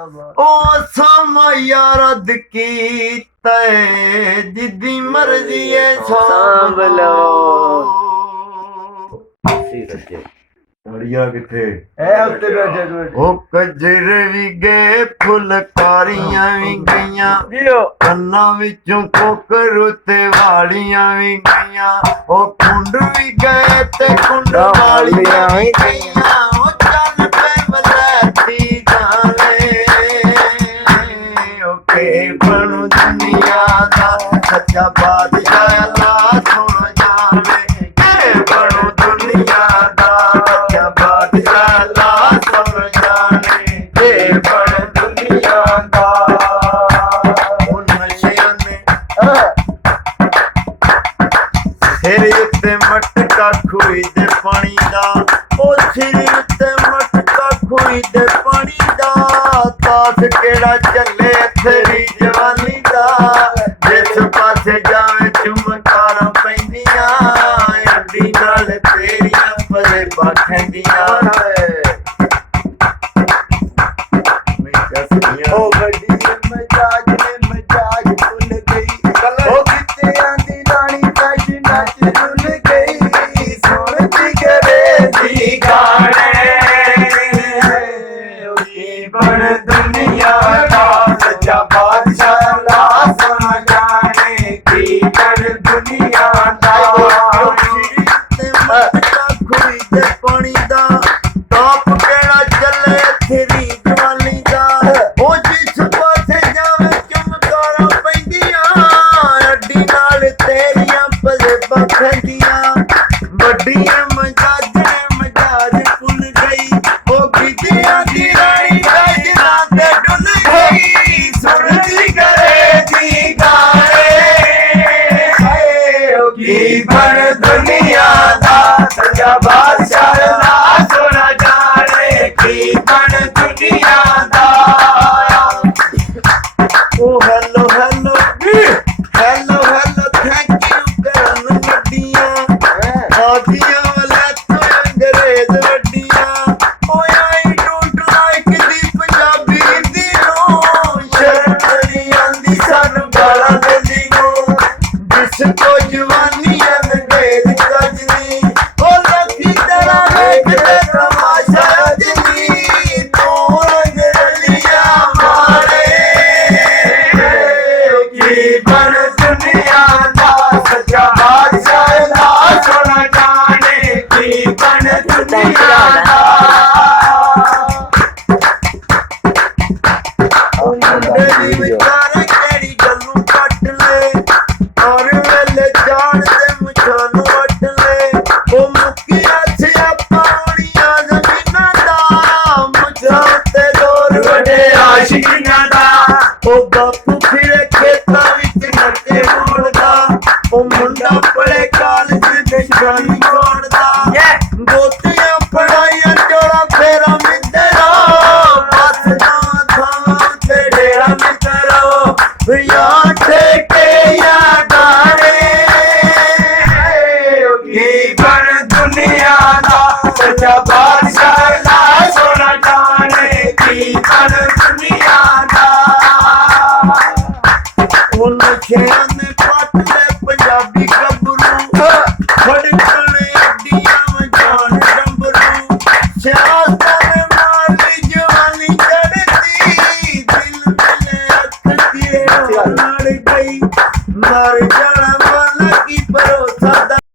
ओ समया रद्द की तय जिदी मर्जी है सांभ लो बढ़िया किथे ओ कजरे भी गए फुलकारियां भी गईयां कन्ना विचों कोकर उत्ते वालियां भी गईयां ओ कुंड भी गए ते कुंड वालियां भी गईयां ओ चल पे बलैती गाने ओ के बनू दुनिया दा सच्चा बादशाह अल्लाह सुन जावे के बनू दुनिया दा सच्चा बादशाह अल्लाह सुन जाने के बनू दुनिया दा ओ नशियां ने सिर उत्ते मटका खुई दे पानी दा ओ सिर उत्ते मटका खुई दे पानी दा तास केड़ा चले तेरी जवानी दा जिस पासे जावे चुमकारा पैंदियां अड्डी नाल तेरियां पले बाखेंदियां ओ बड़ी मजाज भुल गई ओ किते आंदी रानी फैशन नच रुल गई सुन जिगरे दी गाने ओ की बन दुनिया दा सच्चा बादशाह अल्लाह सुन जाने की बन दुनिया दा मटका खुई दे पानी दा टॉप केड़ा चले तेरी जवानी दा ओ जिस पासे जावे चमकारा पैंदियां अड्डी नाल तेरियां पले बखंदियां बड्डियां मजाज भुल गई ओ कितियां दी रानी गजना ते डुल गई सुन जी करे दी गाने ओ की बन दुनिया दा सच्चा बादशाह अल्लाह सुन जाने की बन दुनिया दा ओ हेलो हेलो थैंक यू करन गड्डियां आदियां वाले तो अंग्रेज वड्डियां ओ I don't like the Punjabi दी नो शर्म नहीं आंदी सानू गालां देंदी नो जिसको जवानी अंग्रेज गजनी ओ लखी तेरा देखदे तमाशा जनी तो अंग्रेलिया मारे की बन दुनिया दा सच्चा बादशाह अल्लाह सुन जाने की बन दुनिया दा ओ मुंडे दी विचारे केड़ी गल्लू कट ले और वेले जान दे मुछानू वट ले ओ मुकिया सियापा होणियां ज़मीनां दा मुछां ते दौर वडे आशिकीआं दा ओ बापू फिरे खेतां विच नचे मोड़ दा ओ मुंडा पढ़े कालज निशानी कौन दा गोतियां पढ़ाइयां चोड़ा फेरा मित्तरा बस ना थां ते डेरा मित्तरो यार ठेके या गाने की बन दुनिया दा सच्चा बादशाह अल्लाह सुन जाने की बन दुनिया दा ओ नशियां ने पट ले पंजाबी गबरू फड़कने अड्डियां जान डंबरू सियासतां ने मार ली जवानी चढ़ती दिल मिले अख तेरा लड़ गई मर जा